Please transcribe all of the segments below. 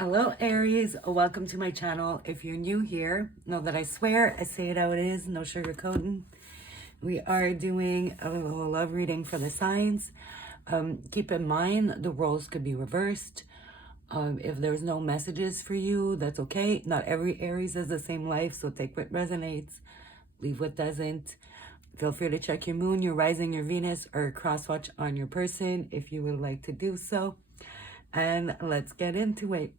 Hello Aries, welcome to my channel. If you're new here, know that I swear I say it how it is, no sugarcoating. We are doing a little love reading for the signs. Keep in mind the roles could be reversed. If there's no messages for you, that's okay. Not every Aries has the same life, so take what resonates, leave what doesn't. Feel free to check your moon, your rising, your Venus, or cross watch on your person if you would like to do so. And let's get into it.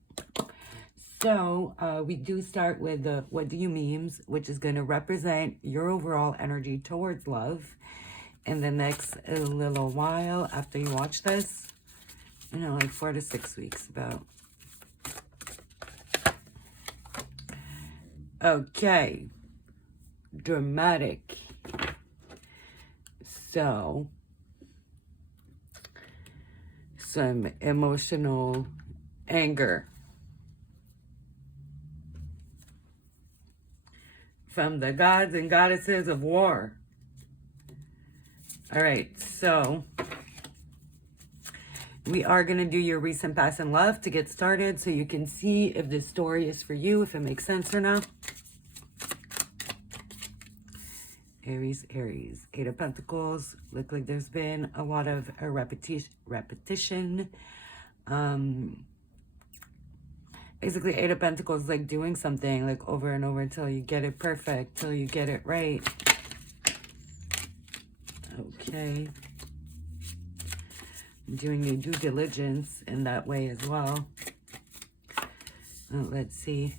So we do start with the what do you memes, which is going to represent your overall energy towards love in the next little while after you watch this. You know, like 4 to 6 weeks about. Okay. Dramatic. So, some emotional anger from the gods and goddesses of war. All right, so we are going to do your recent past and love to get started so you can see if this story is for you, if it makes sense or not. Aries, Aries, 8 of Pentacles. Look like there's been a lot of repetition. Basically, 8 of Pentacles, like doing something like over and over until you get it perfect, till you get it right. Okay. Doing your due diligence in that way as well. Let's see.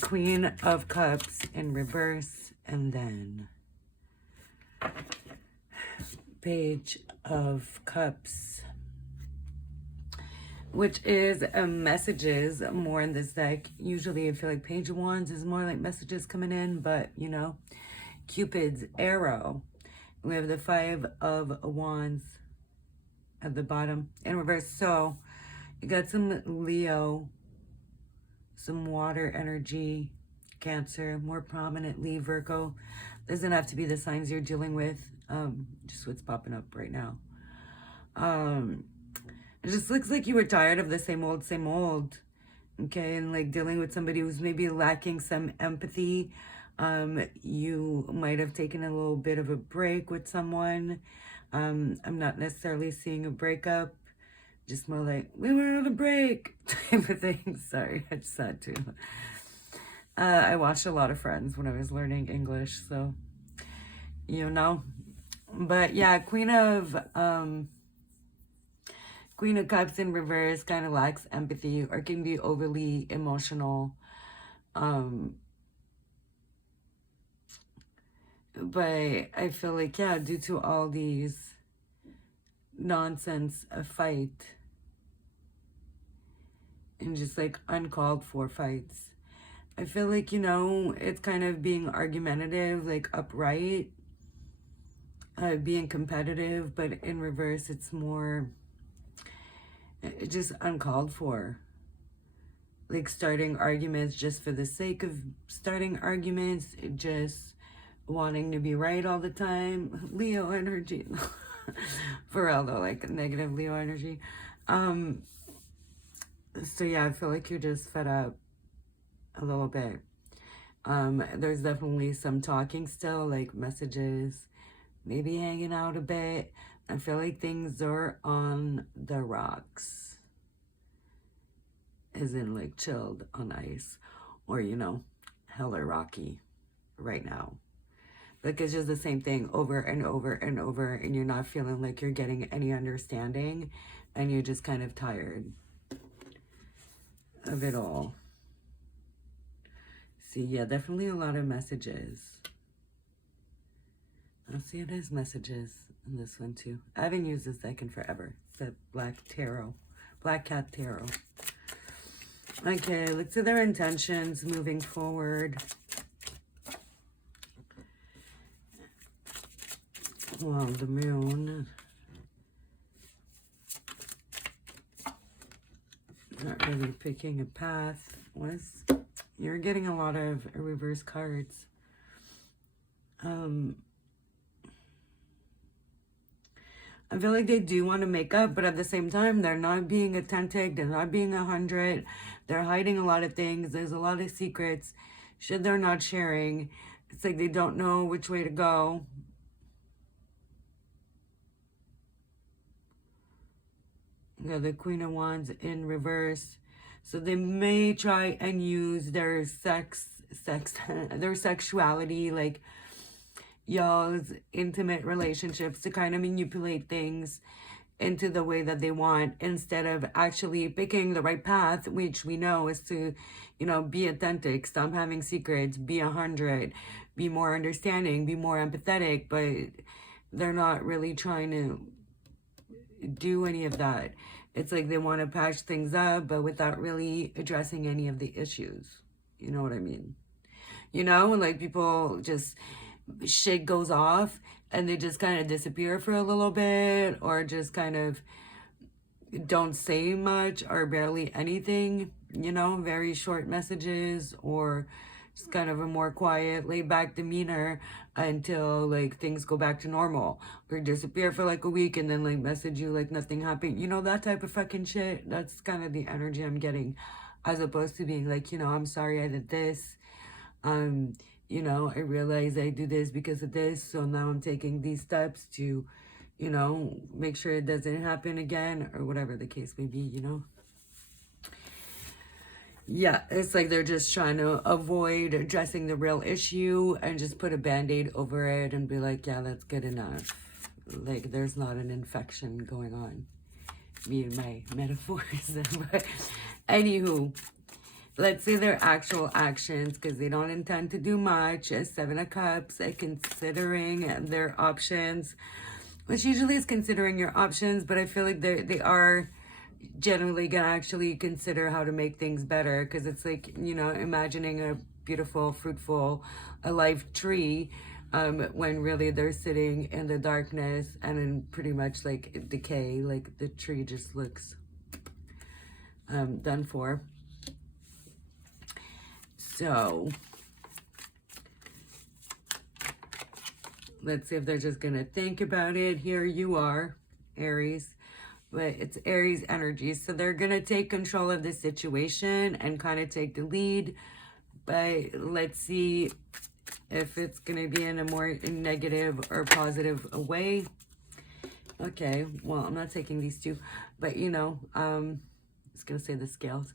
Queen of Cups in reverse, and then Page of Cups, which is messages more in this deck. Usually I feel like Page of Wands is more like messages coming in, but you know, Cupid's arrow. We have the 5 of Wands at the bottom in reverse. So you got some Leo, some water energy, Cancer, more prominently Virgo. Doesn't have to be the signs you're dealing with, just what's popping up right now. It just looks like you were tired of the same old, okay? And like dealing with somebody who's maybe lacking some empathy. You might have taken a little bit of a break with someone. I'm not necessarily seeing a breakup, just more like, we were on a break type of thing. Sorry, I just had to. I watched a lot of Friends when I was learning English, so, you know. But yeah, Queen of Cups in reverse kind of lacks empathy or can be overly emotional. But I feel like, yeah, due to all these nonsense fight and just like uncalled for fights, I feel like, you know, it's kind of being argumentative, like upright, being competitive, but in reverse, it's more just uncalled for. Like starting arguments just for the sake of starting arguments, just wanting to be right all the time. Leo energy. For real though, like negative Leo energy. So yeah, I feel like you're just fed up a little bit. There's definitely some talking still, like messages, maybe hanging out a bit. I feel like things are on the rocks, as in like chilled on ice, or you know, hella rocky right now. Like it's just the same thing over and over and over, and you're not feeling like you're getting any understanding, and you're just kind of tired of it all. See, yeah, definitely a lot of messages. I see it as messages in this one too. I haven't used this deck in forever. It's the Black Cat Tarot. Okay, look to their intentions moving forward. Well, the moon. Not really picking a path. You're getting a lot of reverse cards. I feel like they do want to make up, but at the same time, they're not being authentic. They're not being 100. They're hiding a lot of things. There's a lot of secrets. Shit they're not sharing. It's like they don't know which way to go. Yeah, the Queen of Wands in reverse. So they may try and use their their sexuality, like y'all's intimate relationships, to kind of manipulate things into the way that they want, instead of actually picking the right path, which we know is to, you know, be authentic, stop having secrets, be 100, be more understanding, be more empathetic. But they're not really trying to do any of that. It's like they want to patch things up, but without really addressing any of the issues. You know what I mean? You know, like people just, shit goes off and they just kind of disappear for a little bit, or just kind of don't say much or barely anything, you know, very short messages, or just kind of a more quiet, laid back demeanor until like things go back to normal, or disappear for like a week and then like message you like nothing happened, you know, that type of fucking shit. That's kind of the energy I'm getting, as opposed to being like, you know, I'm sorry I did this. You know, I realize I do this because of this, so now I'm taking these steps to, you know, make sure it doesn't happen again, or whatever the case may be, you know. Yeah, it's like they're just trying to avoid addressing the real issue and just put a band-aid over it and be like, yeah, that's good enough. Like, there's not an infection going on. Me and my metaphors. But anywho, let's say their actual actions, because they don't intend to do much. As Seven of Cups, considering their options, which usually is considering your options, but I feel like they are generally gonna actually consider how to make things better, because it's like, you know, imagining a beautiful, fruitful, alive tree, when really they're sitting in the darkness and in pretty much like decay, like the tree just looks done for. So let's see if they're just gonna think about it. Here you are, Aries, but it's Aries energy, so they're gonna take control of the situation and kind of take the lead. But let's see if it's gonna be in a more negative or positive way. Okay, well, I'm not taking these two, but you know, I was gonna say the scales.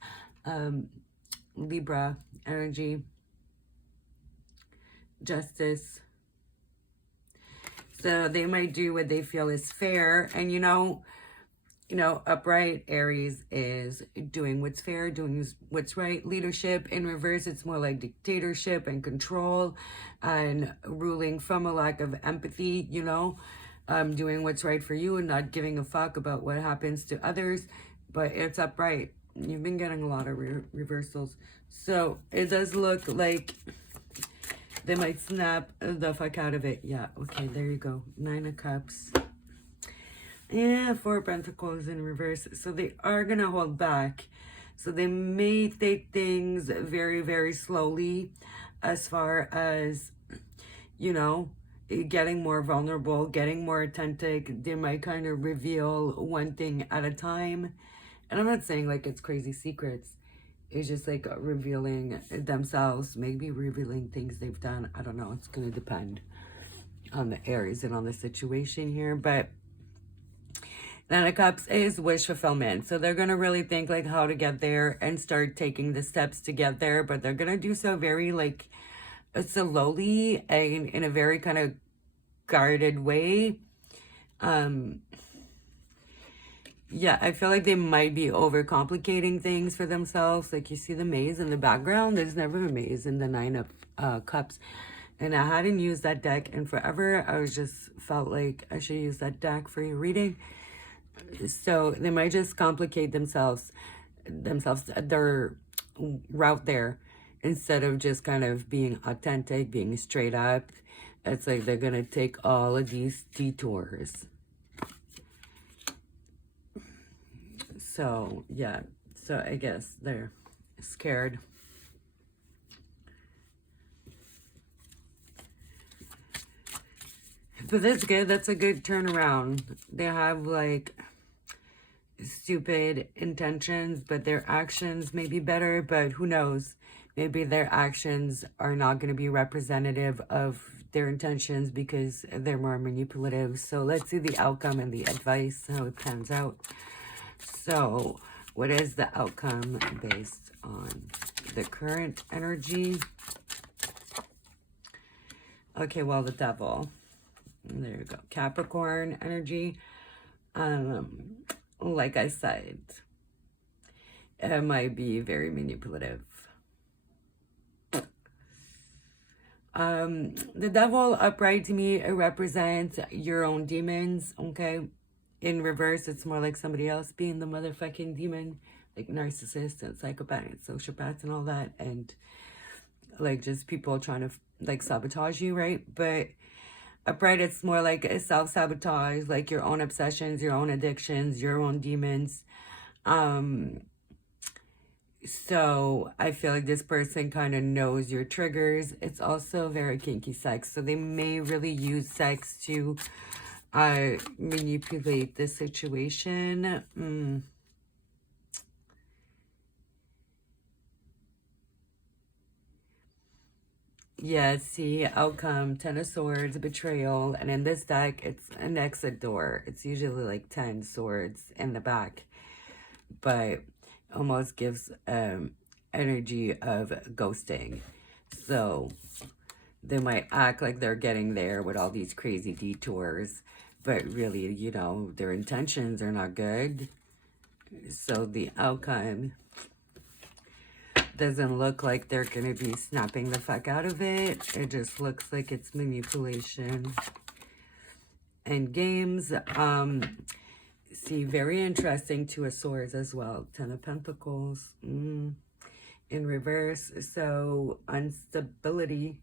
Libra energy, Justice. So they might do what they feel is fair. And you know, upright Aries is doing what's fair, doing what's right. Leadership in reverse, it's more like dictatorship and control and ruling from a lack of empathy, you know, doing what's right for you and not giving a fuck about what happens to others. But it's upright. You've been getting a lot of reversals. So it does look like they might snap the fuck out of it. Yeah, okay, there you go. Nine of Cups. Yeah, Four of Pentacles in reverse. So they are going to hold back. So they may take things very, very slowly as far as, you know, getting more vulnerable, getting more authentic. They might kind of reveal one thing at a time. And I'm not saying like it's crazy secrets. It's just like revealing themselves, maybe revealing things they've done. I don't know. It's going to depend on the Aries and on the situation here. But Nine of Cups is wish fulfillment. So they're going to really think like how to get there and start taking the steps to get there. But they're going to do so very like slowly and in a very kind of guarded way. Yeah, I feel like they might be overcomplicating things for themselves. Like you see the maze in the background. There's never a maze in the Nine of Cups. And I hadn't used that deck in forever. I was just felt like I should use that deck for your reading. So they might just complicate themselves their route there, instead of just kind of being authentic, being straight up. It's like they're going to take all of these detours. So, yeah. So, I guess they're scared. But that's good. That's a good turnaround. They have like stupid intentions, but their actions may be better, but who knows? Maybe their actions are not going to be representative of their intentions because they're more manipulative. So let's see the outcome and the advice, how it pans out. So what is the outcome based on the current energy? Okay, well, the devil. There you go. Capricorn energy. Like I said, it might be very manipulative. The devil upright to me, it represents your own demons, okay? In reverse, it's more like somebody else being the motherfucking demon, like narcissists and psychopaths and sociopaths and all that, and like just people trying to like sabotage you, right? But upright, it's more like a self-sabotage, like your own obsessions, your own addictions, your own demons. So I feel like this person kind of knows your triggers. It's also very kinky sex. So they may really use sex to manipulate the situation. Yeah, see, outcome, 10 of swords, betrayal. And in this deck, it's an exit door. It's usually like 10 swords in the back. But almost gives energy of ghosting. So they might act like they're getting there with all these crazy detours, but really, you know, their intentions are not good. So the outcome doesn't look like they're going to be snapping the fuck out of it. It just looks like it's manipulation and games. See, very interesting. Two of Swords as well. 10 of Pentacles in reverse. So instability.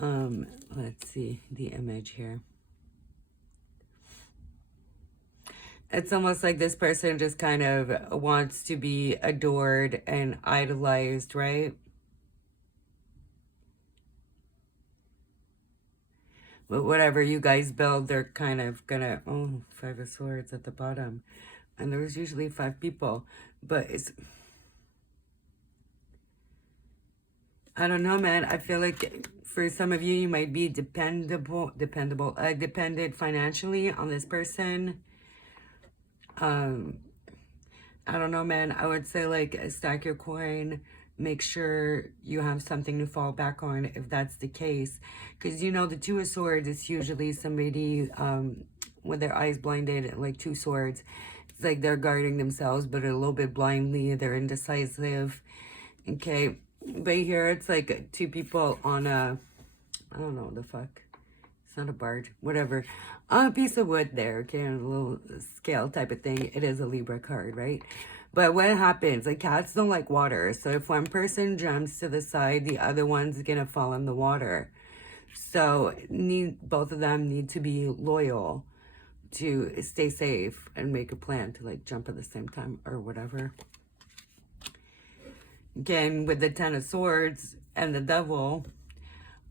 Let's see the image here. It's almost like this person just kind of wants to be adored and idolized, right? But whatever you guys build, they're kind of gonna, oh, 5 of Swords at the bottom. And there's usually 5 people. But it's, I don't know, man. I feel like for some of you, you might be dependent financially on this person. I don't know, man. I would say like stack your coin. Make sure you have something to fall back on if that's the case. Because, you know, the 2 of Swords is usually somebody with their eyes blinded, like 2 swords. It's like they're guarding themselves, but a little bit blindly. They're indecisive. Okay. But here it's like 2 people on a, I don't know the fuck. It's not a barge. Whatever. On a piece of wood there. Okay. On a little scale type of thing. It is a Libra card, right? But what happens, like cats don't like water. So if one person jumps to the side, the other one's going to fall in the water. So both of them need to be loyal to stay safe and make a plan to like jump at the same time or whatever. Again, with the 10 of Swords and the Devil,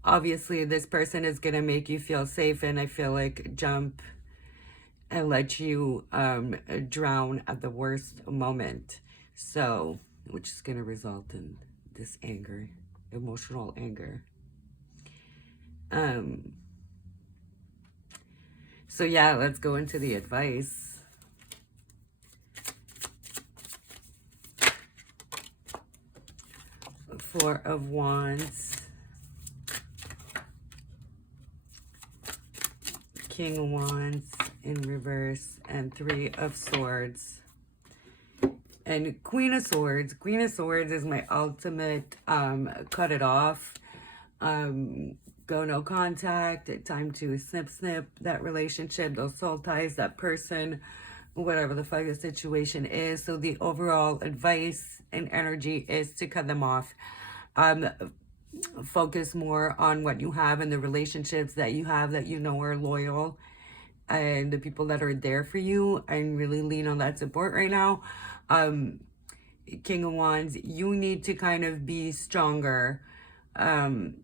obviously this person is going to make you feel safe, and I feel like jump and let you drown at the worst moment. So, which is going to result in this anger, emotional anger. So yeah, let's go into the advice. Four of Wands. King of Wands in reverse, and 3 of Swords. And Queen of Swords. Queen of Swords is my ultimate cut it off. Go no contact. Time to snip that relationship, those soul ties, that person, whatever the fuck the situation is. So the overall advice and energy is to cut them off. Focus more on what you have and the relationships that you have that you know are loyal, and the people that are there for you, and really lean on that support right now. King of Wands, you need to kind of be stronger, and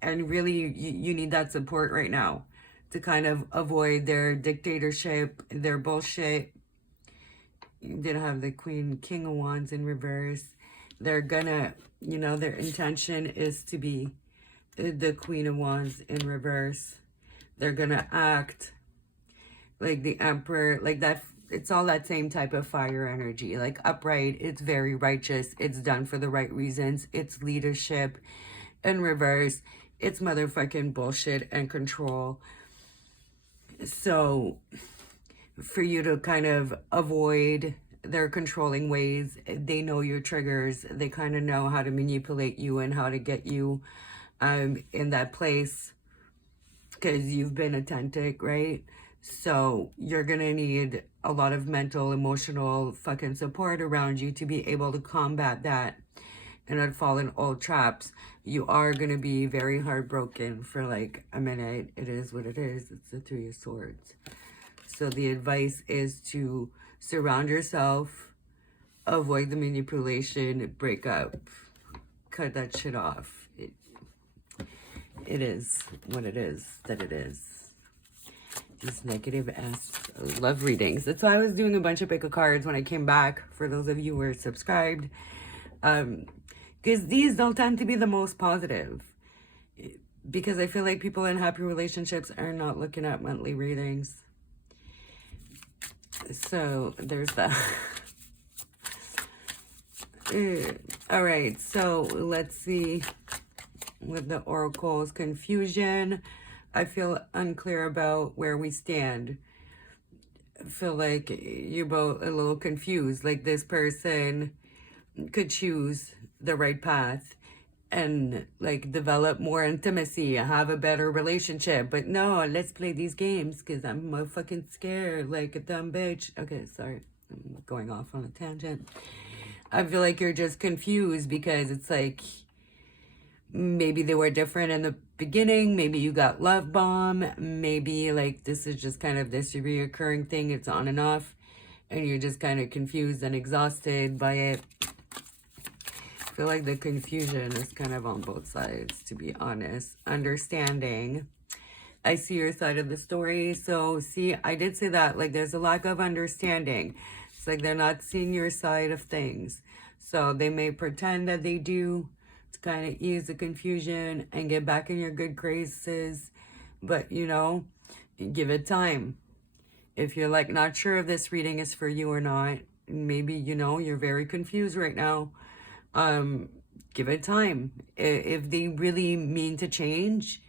really you need that support right now. to kind of avoid their dictatorship, their bullshit. You did have the King of Wands in reverse. They're gonna, you know, their intention is to be the Queen of Wands in reverse. They're gonna act like the Emperor, like that. It's all that same type of fire energy, like upright. It's very righteous. It's done for the right reasons. It's leadership. In reverse, it's motherfucking bullshit and control. So for you to kind of avoid their controlling ways, they know your triggers. They kind of know how to manipulate you and how to get you in that place, because you've been authentic, right? So you're gonna need a lot of mental, emotional fucking support around you to be able to combat that and not fall in old traps. You are gonna be very heartbroken for like a minute. It is what it is. It's the Three of Swords. So the advice is to surround yourself, avoid the manipulation, break up, cut that shit off. It is what it is that it is. These negative ass love readings. That's why I was doing a bunch of pick a cards when I came back, for those of you who are subscribed. Because these don't tend to be the most positive. Because I feel like people in happy relationships are not looking at monthly readings. So there's that. All right, so let's see. With the oracles, confusion. I feel unclear about where we stand. I feel like you're both a little confused. Like this person could choose the right path and like develop more intimacy, have a better relationship. But no, let's play these games because I'm fucking scared like a dumb bitch. Okay, sorry. I'm going off on a tangent. I feel like you're just confused because it's like, maybe they were different in the beginning. Maybe you got love bomb. Maybe like this is just kind of this reoccurring thing. It's on and off. And you're just kind of confused and exhausted by it. I feel like the confusion is kind of on both sides, to be honest. Understanding. I see your side of the story. So see, I did say that. Like there's a lack of understanding. It's like they're not seeing your side of things. So they may pretend that they do, to kind of ease the confusion and get back in your good graces. But, you know, give it time. If you're like not sure if this reading is for you or not, maybe, you know, you're very confused right now. Give it time. If they really mean to change,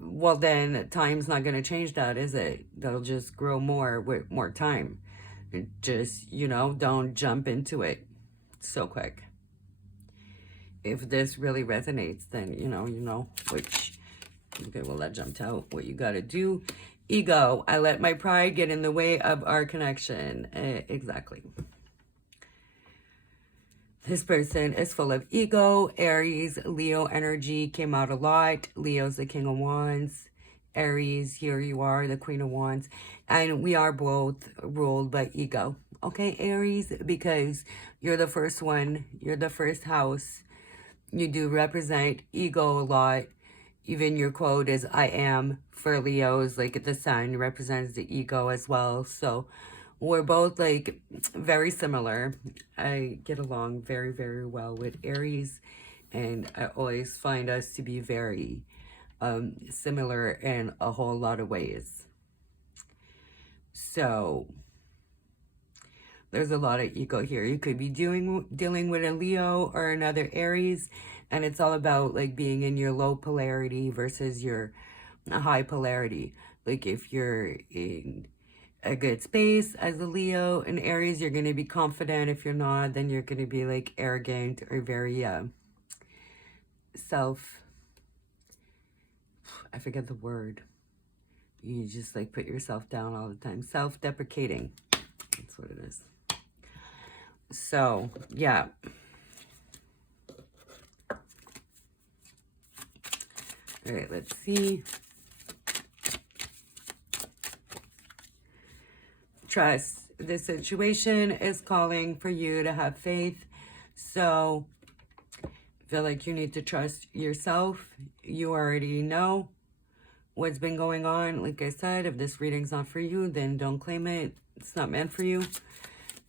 well, then time's not going to change that, is it? They'll just grow more with more time. Just, you know, don't jump into it so quick. If this really resonates, then, you know, which, okay, well, that jumped out. What you got to do. Ego. I let my pride get in the way of our connection. Exactly. This person is full of ego. Aries, Leo energy came out a lot. Leo's the King of Wands. Aries, here you are, the Queen of Wands. And we are both ruled by ego. Okay, Aries, because you're the first one. You're the first house. You do represent ego a lot. Even your quote is I am for Leos. Like the sun represents the ego as well. So we're both like very similar. I get along very, very well with Aries. And I always find us to be very similar in a whole lot of ways. So there's a lot of ego here. You could be dealing with a Leo or another Aries, and it's all about like being in your low polarity versus your high polarity. Like if you're in a good space as a Leo and Aries, you're going to be confident. If you're not, then you're going to be like arrogant or very I forget the word. You just like put yourself down all the time. Self-deprecating. That's what it is. So, yeah. All right, let's see. Trust. This situation is calling for you to have faith. So, I feel like you need to trust yourself. You already know what's been going on. Like I said, if this reading's not for you, then don't claim it. It's not meant for you.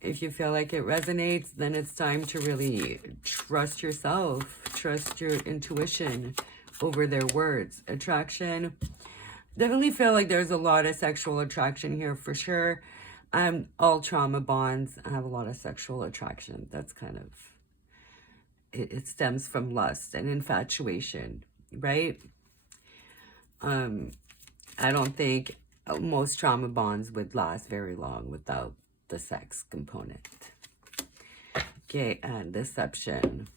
If you feel like it resonates, then it's time to really trust yourself, trust your intuition over their words. Attraction. Definitely feel like there's a lot of sexual attraction here for sure. All trauma bonds have a lot of sexual attraction. That's kind of, it stems from lust and infatuation, right? I don't think most trauma bonds would last very long without the sex component. Okay, and deception.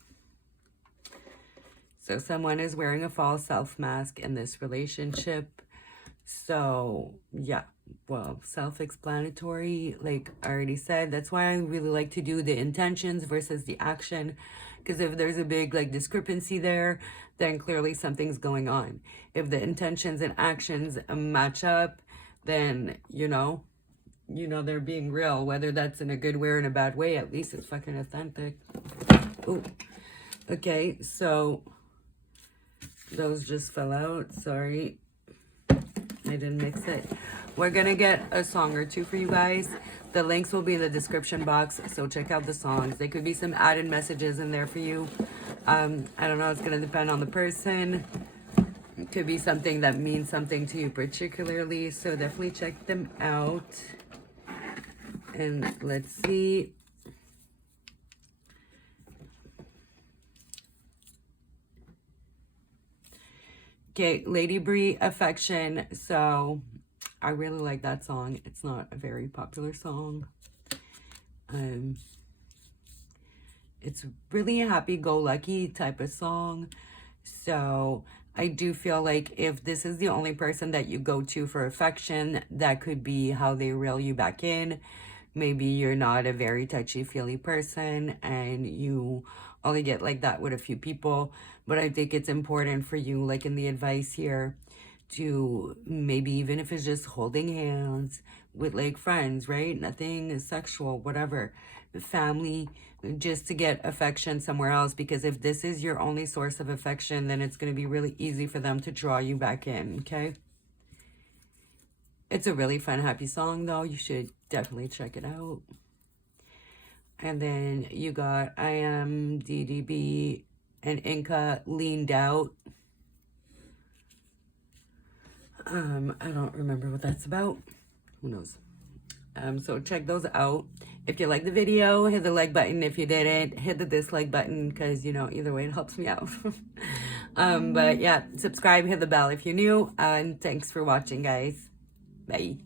So someone is wearing a false self mask in this relationship. So yeah, well, self-explanatory, like I already said. That's why I really like to do the intentions versus the action, because if there's a big like discrepancy there, then clearly something's going on. If the intentions and actions match up, then you know they're being real, whether that's in a good way or in a bad way. At least it's fucking authentic. Ooh. Okay, so those just fell out. Sorry, I didn't mix it. We're gonna get a song or two for you guys. The links will be in the description box, so check out the songs. There could be some added messages in there for you. I don't know, it's gonna depend on the person. It could be something that means something to you particularly, so definitely check them out. And let's see. Okay, Lady Bree, Affection. So I really like that song. It's not a very popular song. It's really a happy-go-lucky type of song. So I do feel like if this is the only person that you go to for affection, that could be how they reel you back in. Maybe you're not a very touchy-feely person and you only get like that with a few people. But I think it's important for you, like in the advice here, to maybe even if it's just holding hands with like friends, right? Nothing is sexual, whatever. Family, just to get affection somewhere else. Because if this is your only source of affection, then it's going to be really easy for them to draw you back in, okay? It's a really fun, happy song, though. You should definitely check it out. And then you got I Am, DDB, and Inca, Leaned Out. I don't remember what that's about. Who knows? So check those out. If you like the video, hit the like button. If you didn't, hit the dislike button, because, you know, either way, it helps me out. But yeah, subscribe, hit the bell if you're new. And thanks for watching, guys. Bye.